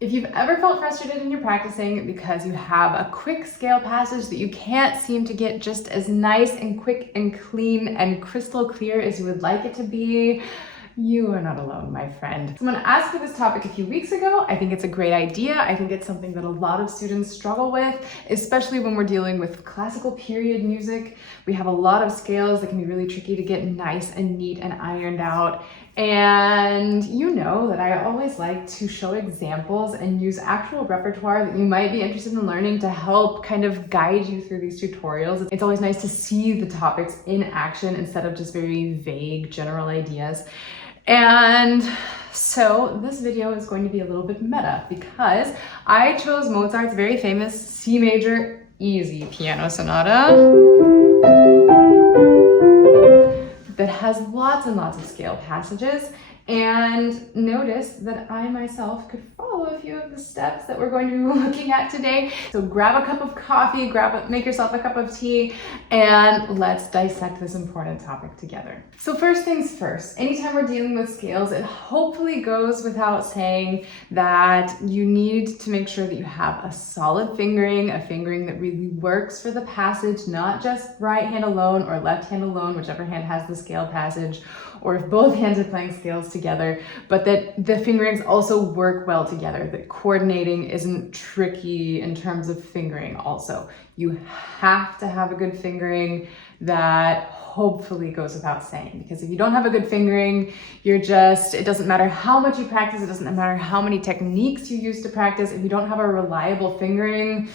If you've ever felt frustrated in your practicing because you have a quick scale passage that you can't seem to get just as nice and quick and clean and crystal clear as you would like it to be, you are not alone, my friend. Someone asked for this topic a few weeks ago. I think it's a great idea. I think it's something that a lot of students struggle with, especially when we're dealing with classical period music. We have a lot of scales that can be really tricky to get nice and neat and ironed out. And you know that I always like to show examples and use actual repertoire that you might be interested in learning to help kind of guide you through these tutorials. It's always nice to see the topics in action instead of just very vague general ideas. And so this video is going to be a little bit meta because I chose Mozart's very famous C major easy piano sonata that has lots and lots of scale passages, and notice that I myself could follow a few of the steps that we're going to be looking at today. So grab a cup of coffee, make yourself a cup of tea, and let's dissect this important topic together. So first things first, anytime we're dealing with scales, it hopefully goes without saying that you need to make sure that you have a solid fingering, a fingering that really works for the passage, not just right hand alone or left hand alone, whichever hand has the scale passage, or if both hands are playing scales together, but that the fingerings also work well together, that coordinating isn't tricky in terms of fingering also. You have to have a good fingering that hopefully goes without saying, because if you don't have a good fingering, it doesn't matter how much you practice, it doesn't matter how many techniques you use to practice, if you don't have a reliable fingering,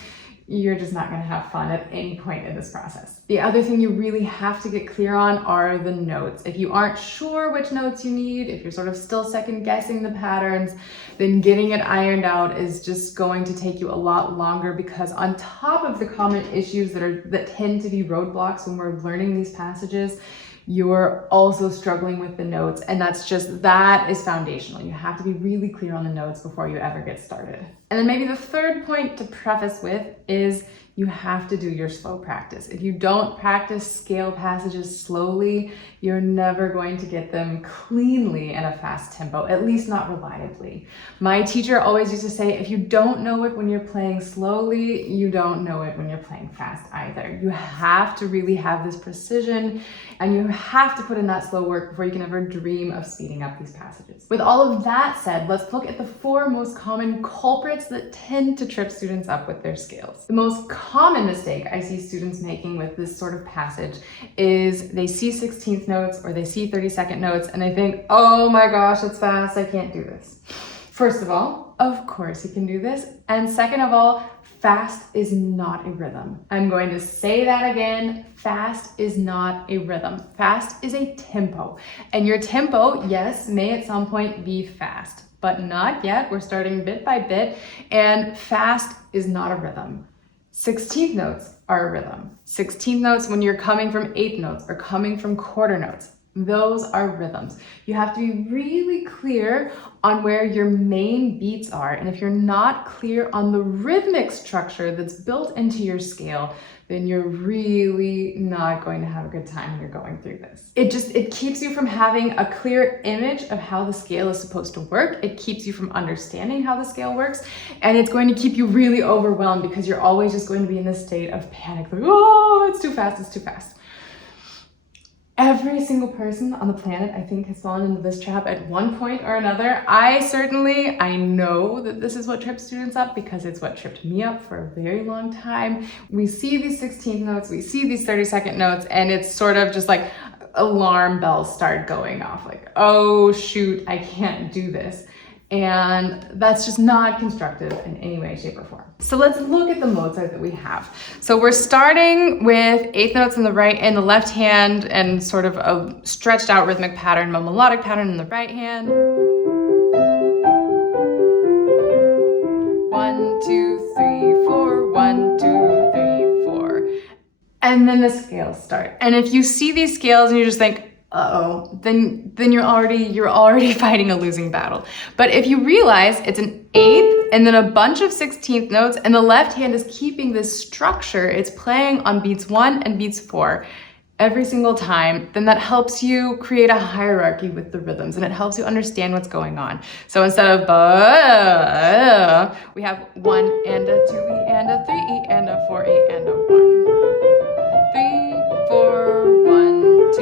you're just not going to have fun at any point in this process. The other thing you really have to get clear on are the notes. If you aren't sure which notes you need, if you're sort of still second guessing the patterns, then getting it ironed out is just going to take you a lot longer, because on top of the common issues that tend to be roadblocks when we're learning these passages, you're also struggling with the notes, and that is foundational. You have to be really clear on the notes before you ever get started. And then maybe the third point to preface with is you have to do your slow practice. If you don't practice scale passages slowly, you're never going to get them cleanly in a fast tempo, at least not reliably. My teacher always used to say, if you don't know it when you're playing slowly, you don't know it when you're playing fast either. You have to really have this precision, and you have to put in that slow work before you can ever dream of speeding up these passages. With all of that said, let's look at the 4 most common culprits that tend to trip students up with their scales. The most common mistake I see students making with this sort of passage is they see 16th notes or they see 32nd notes and they think, oh my gosh, it's fast, I can't do this. First of all, of course you can do this. And second of all, fast is not a rhythm. I'm going to say that again. Fast is not a rhythm. Fast is a tempo. And your tempo, yes, may at some point be fast, but not yet. We're starting bit by bit, and fast is not a rhythm. 16th notes are a rhythm. 16th notes when you're coming from 8th notes or coming from quarter notes, those are rhythms. You have to be really clear on where your main beats are. And if you're not clear on the rhythmic structure that's built into your scale, then you're really not going to have a good time when you're going through this. It keeps you from having a clear image of how the scale is supposed to work. It keeps you from understanding how the scale works. And it's going to keep you really overwhelmed because you're always just going to be in this state of panic, like, oh, it's too fast, it's too fast. Every single person on the planet, I think, has fallen into this trap at one point or another. I know that this is what trips students up because it's what tripped me up for a very long time. We see these 16th notes, we see these 32nd notes, and it's sort of just like alarm bells start going off, like, oh shoot, I can't do this. And that's just not constructive in any way, shape, or form. So let's look at the Mozart that we have. So we're starting with 8th notes in the right and the left hand, and sort of a stretched out rhythmic pattern, a melodic pattern in the right hand. 1, 2, 3, 4, 1, 2, 3, 4. And then the scales start. And if you see these scales and you just think, uh-oh, then you're already fighting a losing battle. But if you realize it's an 8th and then a bunch of 16th notes, and the left hand is keeping this structure, it's playing on beats 1 and beats 4, every single time, then that helps you create a hierarchy with the rhythms and it helps you understand what's going on. So instead of ba, we have 1 and a 2 E and a 3 E and a 4 E and a 1. 3, 4, 1, 2,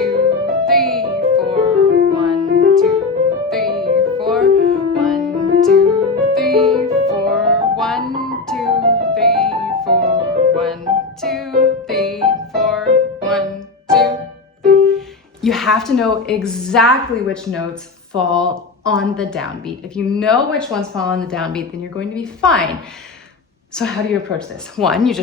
3, 4, 1, 2, 3, 4, 1, 2, 3, 4, 1, 2, 3, 4, 1, 2, 3, 4, 1, 2, 3. You have to know exactly which notes fall on the downbeat. If you know which ones fall on the downbeat, then you're going to be fine. So how do you approach this? One, you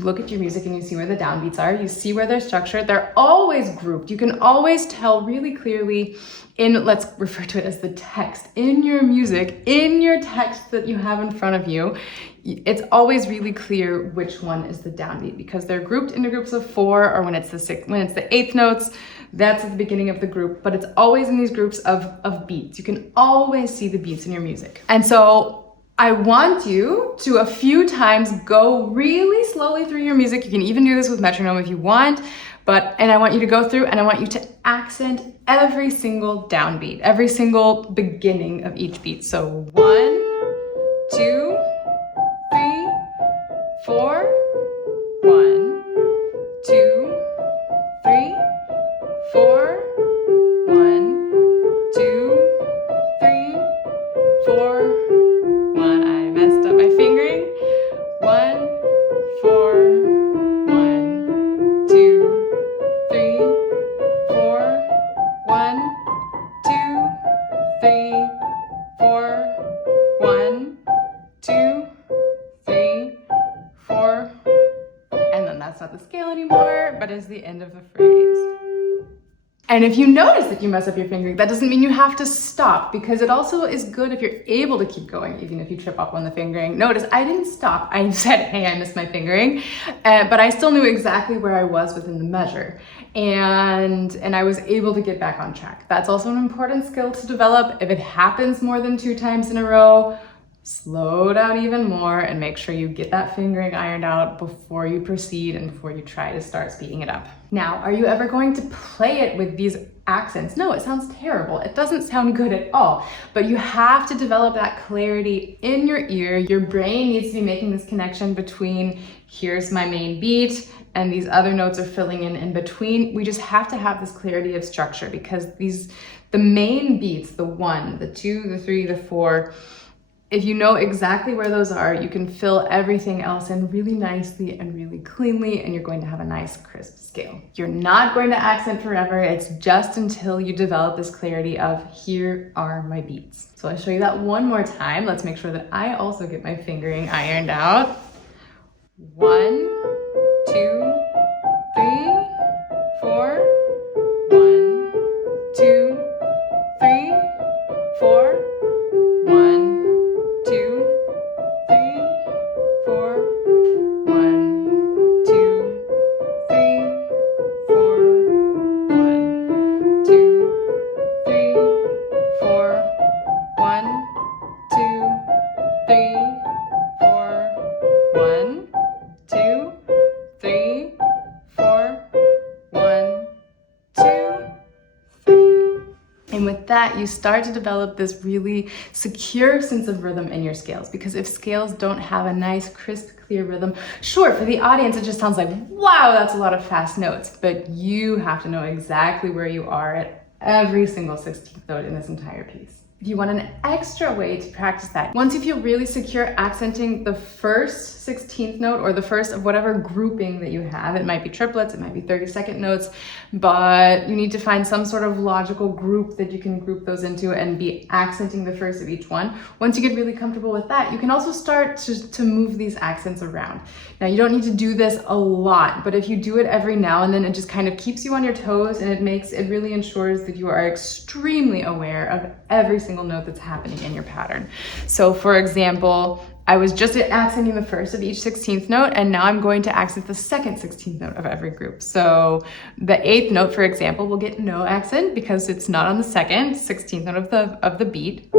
look at your music and you see where the downbeats are. You see where they're structured. They're always grouped. You can always tell really clearly in, let's refer to it as the text, in your music, in your text that you have in front of you. It's always really clear which one is the downbeat because they're grouped into groups of 4, or when it's the eighth notes, that's at the beginning of the group, but it's always in these groups of beats. You can always see the beats in your music. And so I want you to a few times go really slowly through your music. You can even do this with metronome if you want, and I want you to go through and I want you to accent every single downbeat, every single beginning of each beat. So 1, 2, 3, 4, 1, 2, 3, 4, 1, 2, 3, 4, 1. I messed up my fingering. 1, 4, 1, 2, 3, 4, 1, 2, 3, 4, 1, 2, 3, 4. And then that's not the scale anymore, but is the end of the phrase. And if you notice that you mess up your fingering, that doesn't mean you have to stop, because it also is good if you're able to keep going, even if you trip up on the fingering. Notice I didn't stop. I said, hey, I missed my fingering, but I still knew exactly where I was within the measure. And I was able to get back on track. That's also an important skill to develop. If it happens more than 2 times in a row, slow down even more and make sure you get that fingering ironed out before you proceed and before you try to start speeding it up. Now, are you ever going to play it with these accents? No, it sounds terrible. It doesn't sound good at all, but you have to develop that clarity in your ear. Your brain needs to be making this connection between here's my main beat and these other notes are filling in between. We just have to have this clarity of structure because the main beats, the 1, the 2, the 3, the 4, if you know exactly where those are, you can fill everything else in really nicely and really cleanly, and you're going to have a nice crisp scale. You're not going to accent forever. It's just until you develop this clarity of here are my beats. So I'll show you that one more time. Let's make sure that I also get my fingering ironed out. 1, 2, 3, 4, 1, 2, 3, 4, 1, 2, 3, 4, 1, 2, 3, 4, 1, 2, 3, 4, 1, 2, 3, 4, 1, 2, 3, 4, 1, 2, 3. And with that, you start to develop this really secure sense of rhythm in your scales, because if scales don't have a nice, crisp, clear rhythm, sure, for the audience, it just sounds like, wow, that's a lot of fast notes, but you have to know exactly where you are at every single 16th note in this entire piece. If you want an extra way to practice that, once you feel really secure accenting the first 16th note or the first of whatever grouping that you have, it might be triplets, it might be 32nd notes, but you need to find some sort of logical group that you can group those into and be accenting the first of each one. Once you get really comfortable with that, you can also start to move these accents around. Now, you don't need to do this a lot, but if you do it every now and then, it just kind of keeps you on your toes, and it really ensures that you are extremely aware of every single note that's happening in your pattern. So for example, I was just accenting the first of each 16th note, and now I'm going to accent the second 16th note of every group. So the 8th note, for example, will get no accent because it's not on the second 16th note of the beat.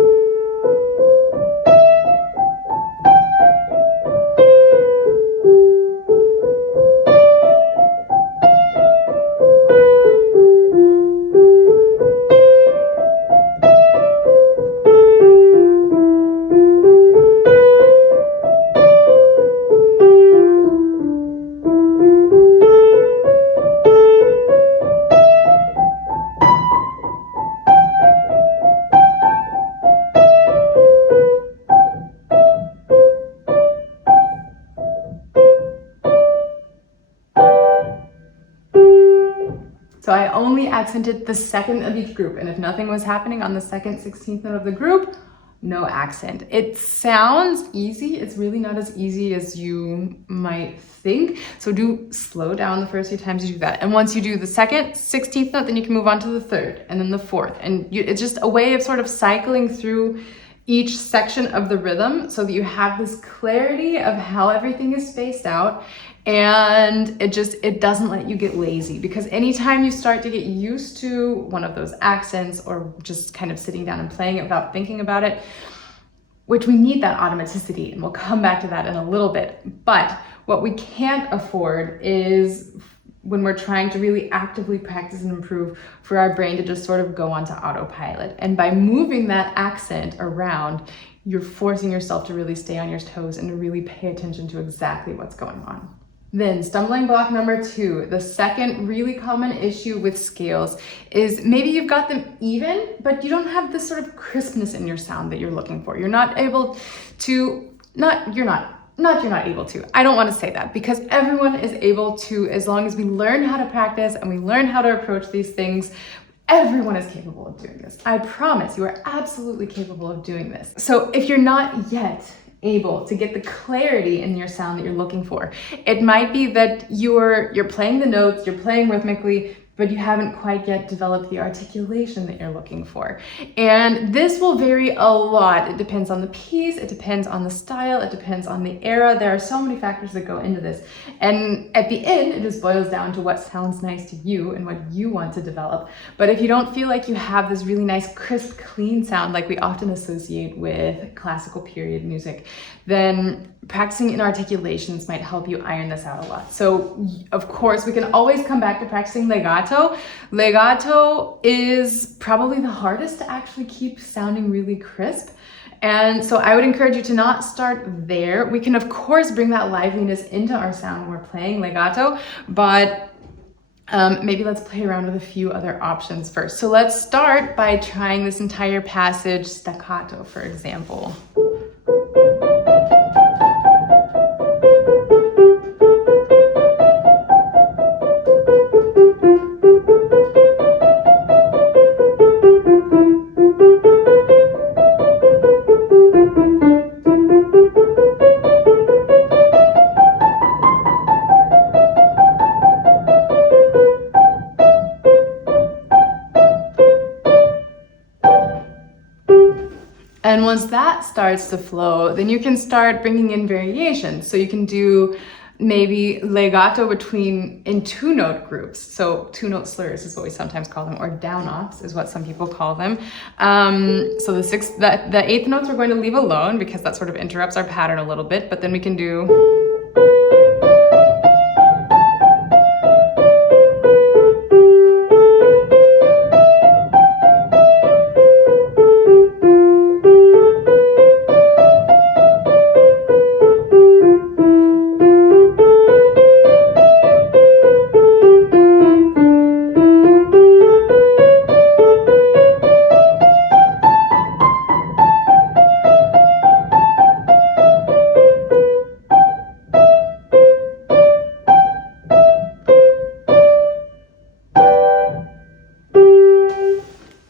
So I only accented the second of each group, and if nothing was happening on the second 16th note of the group, no accent. It sounds easy. It's really not as easy as you might think. So do slow down the first few times you do that. And once you do the second 16th note, then you can move on to the third and then the fourth. And it's just a way of sort of cycling through each section of the rhythm so that you have this clarity of how everything is spaced out, and it doesn't let you get lazy, because anytime you start to get used to one of those accents or just kind of sitting down and playing it without thinking about it, which we need that automaticity, and we'll come back to that in a little bit. But what we can't afford is, when we're trying to really actively practice and improve, for our brain to just sort of go onto autopilot. And by moving that accent around, you're forcing yourself to really stay on your toes and to really pay attention to exactly what's going on. Then stumbling block number 2, the second really common issue with scales is maybe you've got them even, but you don't have this sort of crispness in your sound that you're looking for. You're not able to, you're not able to. I don't want to say that, because everyone is able to, as long as we learn how to practice and we learn how to approach these things. Everyone is capable of doing this. I promise you are absolutely capable of doing this. So if you're not yet able to get the clarity in your sound that you're looking for, it might be that you're playing the notes, you're playing rhythmically, but you haven't quite yet developed the articulation that you're looking for. And this will vary a lot. It depends on the piece, it depends on the style, it depends on the era. There are so many factors that go into this. And at the end, it just boils down to what sounds nice to you and what you want to develop. But if you don't feel like you have this really nice, crisp, clean sound like we often associate with classical period music, then practicing in articulations might help you iron this out a lot. So of course, we can always come back to practicing legato. Legato is probably the hardest to actually keep sounding really crisp. And so I would encourage you to not start there. We can of course bring that liveliness into our sound when we're playing legato, but maybe let's play around with a few other options first. So let's start by trying this entire passage staccato, for example. And once that starts to flow, then you can start bringing in variations. So you can do maybe legato in 2-note groups. So 2-note slurs is what we sometimes call them, or down-offs is what some people call them. So the 8th notes we're going to leave alone, because that sort of interrupts our pattern a little bit, but then we can do.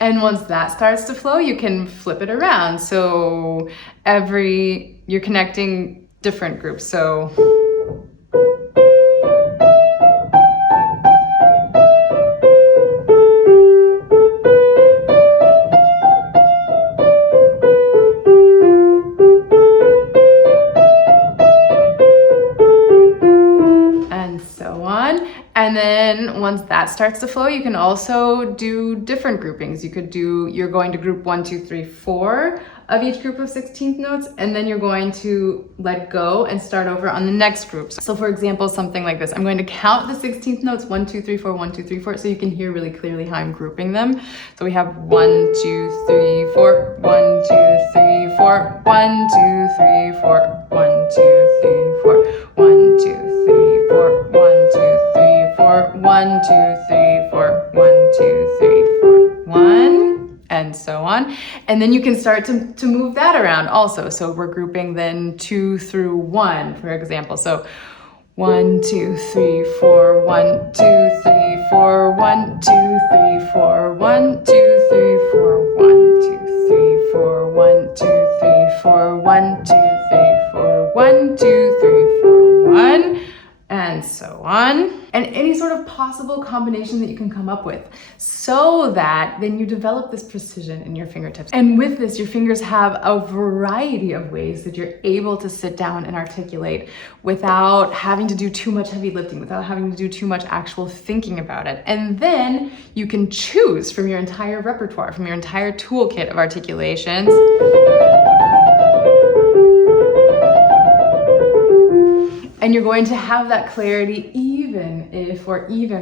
And once that starts to flow, you can flip it around. So you're connecting different groups. So and so on. And then once that starts to flow, you can also do different groupings. You're going to group 1, 2, 3, 4 of each group of 16th notes, and then you're going to let go and start over on the next group. So for example, something like this. I'm going to count the 16th notes, 1, 2, 3, 4, 1, 2, 3, 4, so you can hear really clearly how I'm grouping them. So we have 1, 2, 3, 4, 1, 2, 3, 4, 1, 2, 3, 4, 1, 2, 3, 4, 1, 2, 3, 4, 1, 2, 3, 4, 1, 2, 3, 4, 1, 2, 3, 4, 1, and so on. And then you can start to move that around also. So we're grouping then 2 through 1, for example. So 1, 2, 3, 4, 1, 2, 3, 4, 1, 2, 3, 4, 1, 2, 3, 4, 1, 2, 3, 4, 1, 2, 3, 4, 1, 2, 3, 4, 1, 2, 3, 4, 1, and so on. And any sort of possible combination that you can come up with, so that then you develop this precision in your fingertips. And with this, your fingers have a variety of ways that you're able to sit down and articulate without having to do too much heavy lifting, without having to do too much actual thinking about it. And then you can choose from your entire repertoire, from your entire toolkit of articulations. And you're going to have that clarity even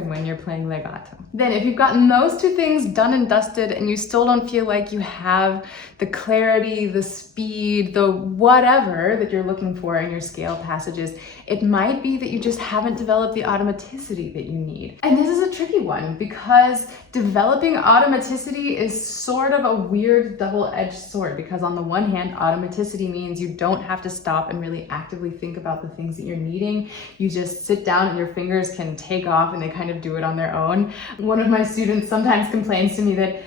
when you're playing legato. Then if you've gotten those two things done and dusted and you still don't feel like you have the clarity, the speed, the whatever that you're looking for in your scale passages, it might be that you just haven't developed the automaticity that you need. And this is a tricky one because developing automaticity is sort of a weird double-edged sword, because on the one hand, automaticity means you don't have to stop and really actively think about the things that you're needing. You just sit down and your fingers can take off and they kind of do it on their own. One of my students sometimes complains to me that,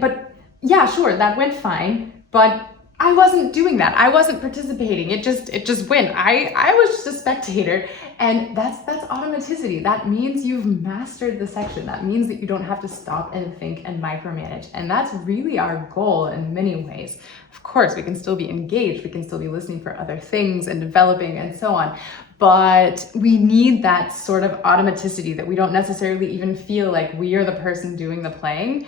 but yeah, sure, that went fine, but I wasn't doing that. I wasn't participating. It just went. I was just a spectator. And that's automaticity. That means you've mastered the section. That means that you don't have to stop and think and micromanage. And that's really our goal in many ways. Of course, we can still be engaged. We can still be listening for other things and developing and so on. But we need that sort of automaticity that we don't necessarily even feel like we are the person doing the playing.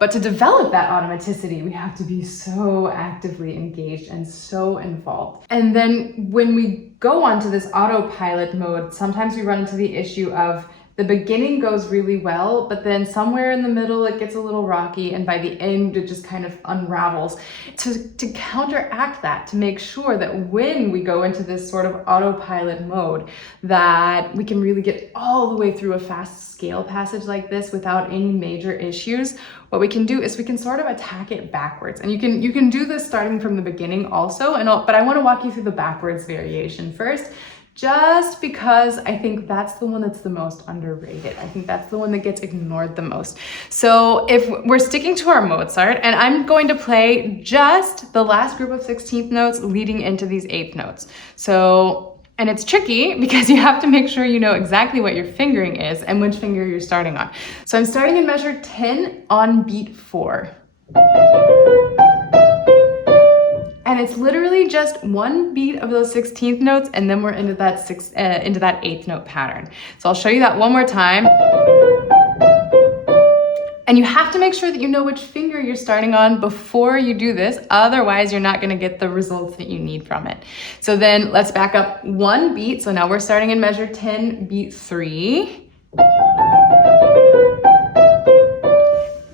But to develop that automaticity, we have to be so actively engaged and so involved. And then when we go onto this autopilot mode, sometimes we run into the issue of the beginning goes really well, but then somewhere in the middle it gets a little rocky, and by the end it just kind of unravels. To counteract that, to make sure that when we go into this sort of autopilot mode, that we can really get all the way through a fast scale passage like this without any major issues, what we can do is we can sort of attack it backwards. And you can do this starting from the beginning also, but I want to walk you through the backwards variation first, just because I think that's the one that's the most underrated. I think that's the one that gets ignored the most. So if we're sticking to our Mozart, and I'm going to play just the last group of 16th notes leading into these 8th notes. And it's tricky because you have to make sure you know exactly what your fingering is and which finger you're starting on. So I'm starting in measure 10 on beat 4. And it's literally just one beat of those 16th notes, and then we're into that 8th note pattern. So I'll show you that one more time. And you have to make sure that you know which finger you're starting on before you do this. Otherwise, you're not going to get the results that you need from it. So then let's back up one beat. So now we're starting in measure 10, beat 3.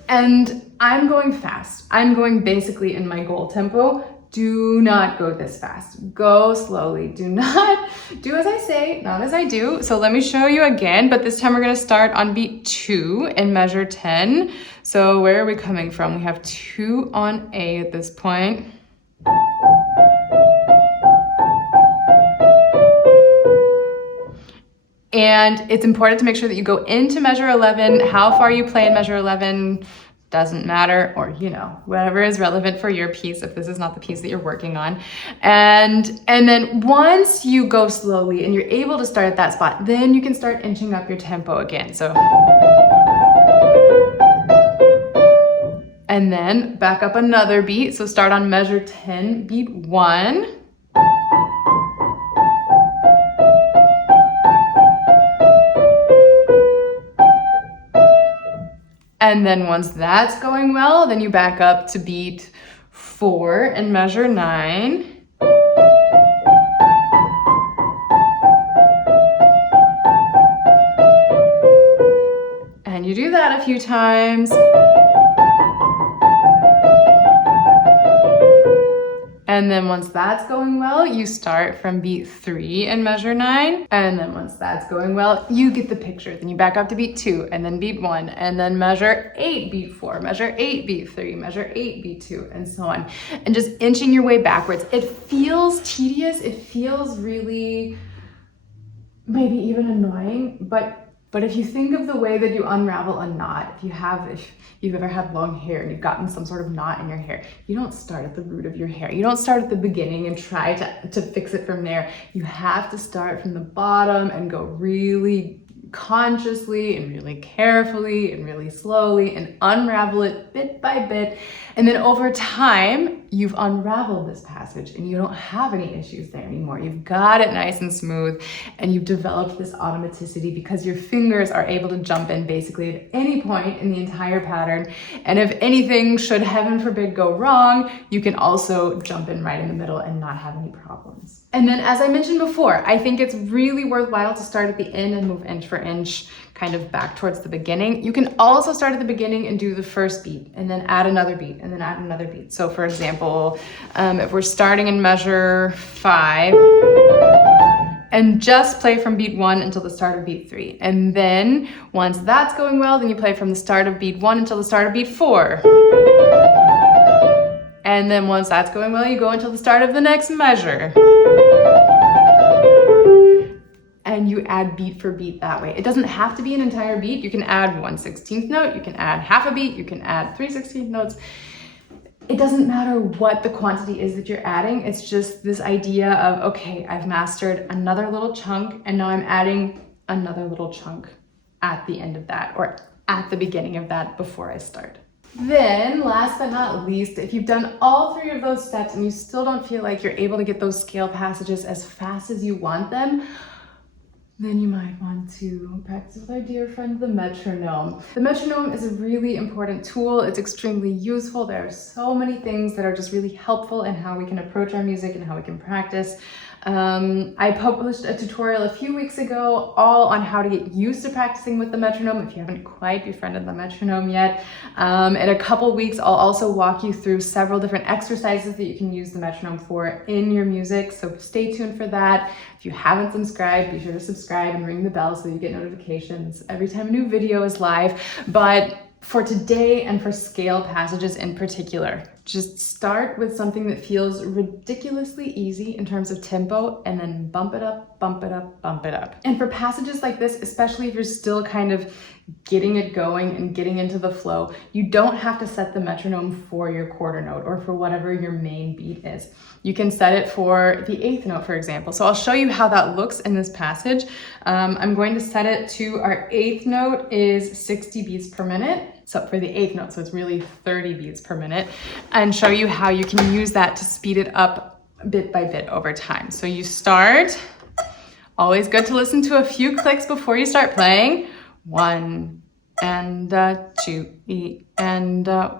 And I'm going fast. I'm going basically in my goal tempo. Do not go this fast. Go slowly. Do not do as I say, not as I do. So let me show you again, but this time we're going to start on beat 2 in measure 10. So where are we coming from? We have 2 on A at this point. And it's important to make sure that you go into measure 11. How far you play in measure 11 doesn't matter, or whatever is relevant for your piece if this is not the piece that you're working on. And then once you go slowly and you're able to start at that spot, then you can start inching up your tempo again. So and then back up another beat. So start on measure 10, beat 1. And then once that's going well, then you back up to beat 4 and measure 9. And you do that a few times. And then once that's going well, you start from beat 3 and measure 9. And then once that's going well, you get the picture. Then you back up to beat 2 and then beat 1 and then measure 8, beat 4, measure 8, beat 3, measure 8, beat 2, and so on. And just inching your way backwards. It feels tedious. It feels really maybe even annoying, but if you think of the way that you unravel a knot, if you've ever had long hair and you've gotten some sort of knot in your hair, you don't start at the root of your hair. You don't start at the beginning and try to fix it from there. You have to start from the bottom and go really consciously and really carefully and really slowly and unravel it bit by bit. And then over time, you've unraveled this passage and you don't have any issues there anymore. You've got it nice and smooth and you've developed this automaticity because your fingers are able to jump in basically at any point in the entire pattern. And if anything should, heaven forbid, go wrong, you can also jump in right in the middle and not have any problems. And then, as I mentioned before, I think it's really worthwhile to start at the end and move inch for inch kind of back towards the beginning. You can also start at the beginning and do the first beat and then add another beat and then add another beat. So for example, if we're starting in measure 5 and just play from beat 1 until the start of beat 3. And then once that's going well, then you play from the start of beat 1 until the start of beat 4. And then once that's going well, you go until the start of the next measure. And you add beat for beat that way. It doesn't have to be an entire beat. You can add 1/16 note, you can add half a beat, you can add 3/16 notes. It doesn't matter what the quantity is that you're adding. It's just this idea of, okay, I've mastered another little chunk and now I'm adding another little chunk at the end of that or at the beginning of that before I start. Then, last but not least, if you've done all 3 of those steps and you still don't feel like you're able to get those scale passages as fast as you want them, then you might want to practice with our dear friend, the metronome. The metronome is a really important tool. It's extremely useful. There are so many things that are just really helpful in how we can approach our music and how we can practice. I published a tutorial a few weeks ago all on how to get used to practicing with the metronome if you haven't quite befriended the metronome yet. In a couple weeks, I'll also walk you through several different exercises that you can use the metronome for in your music, so stay tuned for that. If you haven't subscribed, be sure to subscribe and ring the bell so you get notifications every time a new video is live. But for today and for scale passages in particular, just start with something that feels ridiculously easy in terms of tempo and then bump it up, bump it up, bump it up. And for passages like this, especially if you're still kind of getting it going and getting into the flow, you don't have to set the metronome for your quarter note or for whatever your main beat is. You can set it for the 8th note, for example. So I'll show you how that looks in this passage. I'm going to set it to our 8th note is 60 beats per minute. So for the 8th note, so it's really 30 beats per minute, and show you how you can use that to speed it up bit by bit over time. So you start, always good to listen to a few clicks before you start playing. 1 and 2 and 1.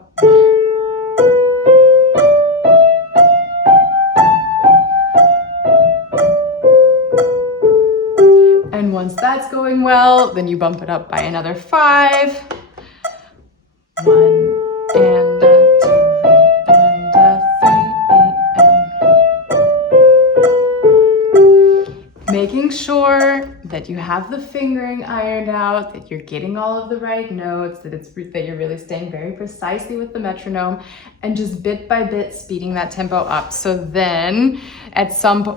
And once that's going well, then you bump it up by another 5. 1 and 2 and 3 and making sure that you have the fingering ironed out, that you're getting all of the right notes, that you're really staying very precisely with the metronome, and just bit by bit speeding that tempo up. So then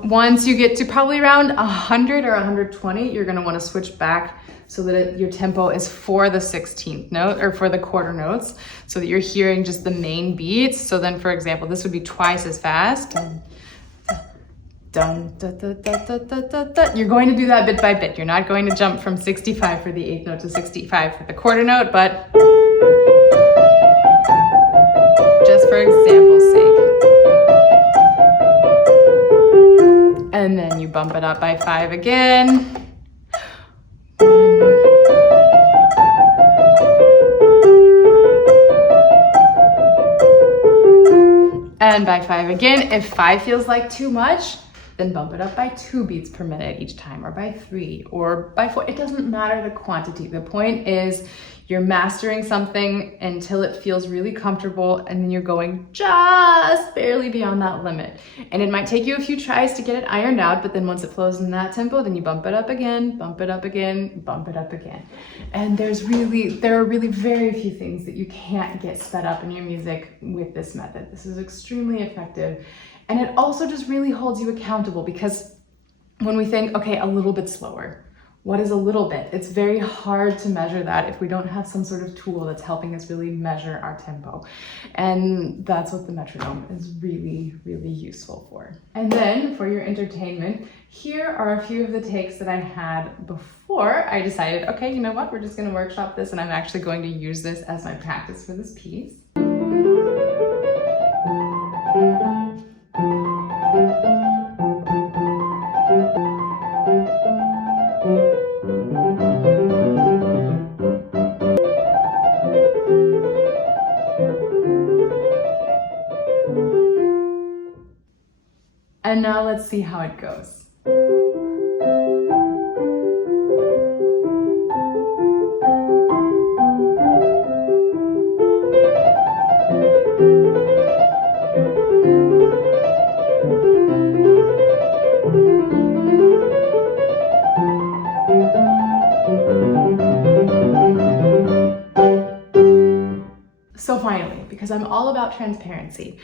once you get to probably around 100 or 120, you're going to want to switch back so that your tempo is for the 16th note or for the quarter notes, so that you're hearing just the main beats. So then, for example, this would be twice as fast. Dun, da, da, da, da, da, da, da. You're going to do that bit by bit. You're not going to jump from 65 for the 8th note to 65 for the quarter note, but just for example's sake. And then you bump it up by 5 again. And by 5 again. If 5 feels like too much, then bump it up by 2 beats per minute each time, or by 3, or by 4. It doesn't matter the quantity. The point is you're mastering something until it feels really comfortable, and then you're going just barely beyond that limit. And it might take you a few tries to get it ironed out, but then once it flows in that tempo, then you bump it up again, bump it up again, bump it up again. And there are really very few things that you can't get sped up in your music with this method. This is extremely effective. And it also just really holds you accountable, because when we think, okay, a little bit slower. What is a little bit? It's very hard to measure that if we don't have some sort of tool that's helping us really measure our tempo. And that's what the metronome is really, really useful for. And then for your entertainment, here are a few of the takes that I had before I decided, okay, you know what? We're just going to workshop this, and I'm actually going to use this as my practice for this piece. And now let's see how it goes. So finally, because I'm all about transparency,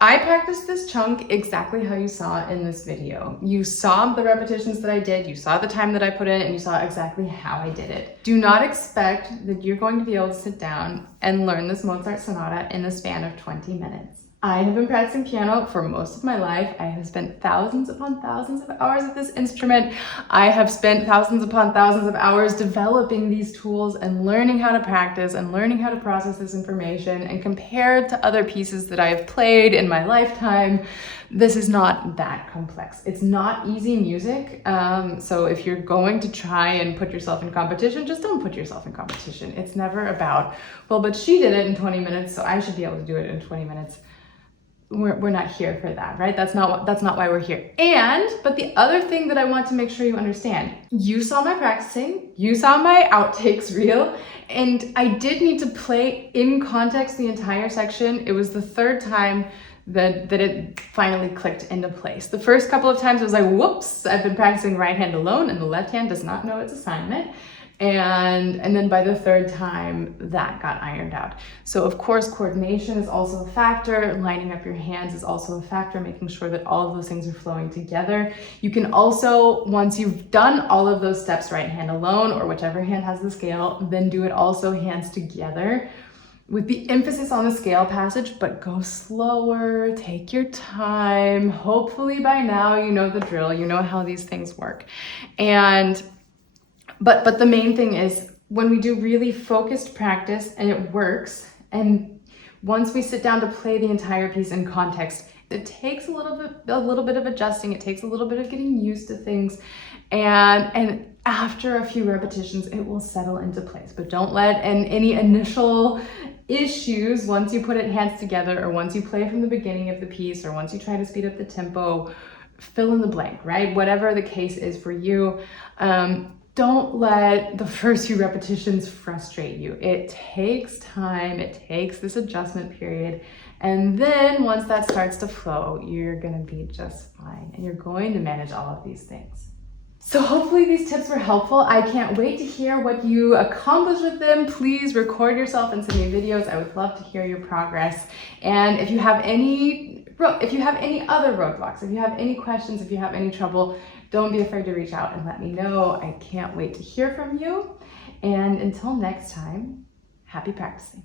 I practiced this chunk exactly how you saw in this video. You saw the repetitions that I did, you saw the time that I put in, and you saw exactly how I did it. Do not expect that you're going to be able to sit down and learn this Mozart sonata in the span of 20 minutes. I have been practicing piano for most of my life. I have spent thousands upon thousands of hours at this instrument. I have spent thousands upon thousands of hours developing these tools and learning how to practice and learning how to process this information, and compared to other pieces that I have played in my lifetime, this is not that complex. It's not easy music. So if you're going to try and put yourself in competition, just don't put yourself in competition. It's never about, well, but she did it in 20 minutes, so I should be able to do it in 20 minutes. We're not here for that, right? That's not why we're here. But the other thing that I want to make sure you understand, you saw my practicing, you saw my outtakes reel, and I did need to play in context the entire section. It was the third time that it finally clicked into place. The first couple of times I was like, whoops, I've been practicing right hand alone and the left hand does not know its assignment. And then by the third time, that got ironed out. So of course, coordination is also a factor. Lining up your hands is also a factor, making sure that all of those things are flowing together. You can also, once you've done all of those steps, right hand alone or whichever hand has the scale, then do it also hands together with the emphasis on the scale passage, but go slower, take your time. Hopefully by now you know the drill, you know how these things work. But the main thing is when we do really focused practice and it works, and once we sit down to play the entire piece in context, it takes a little bit of adjusting, it takes a little bit of getting used to things, and after a few repetitions, it will settle into place. But don't let any initial issues, once you put it hands together, or once you play from the beginning of the piece, or once you try to speed up the tempo, fill in the blank, right? Whatever the case is for you, don't let the first few repetitions frustrate you. It takes time, it takes this adjustment period, and then once that starts to flow, you're gonna be just fine, and you're going to manage all of these things. So hopefully these tips were helpful. I can't wait to hear what you accomplish with them. Please record yourself and send me videos. I would love to hear your progress. And if you have any other roadblocks, if you have any questions, if you have any trouble, don't be afraid to reach out and let me know. I can't wait to hear from you. And until next time, happy practicing.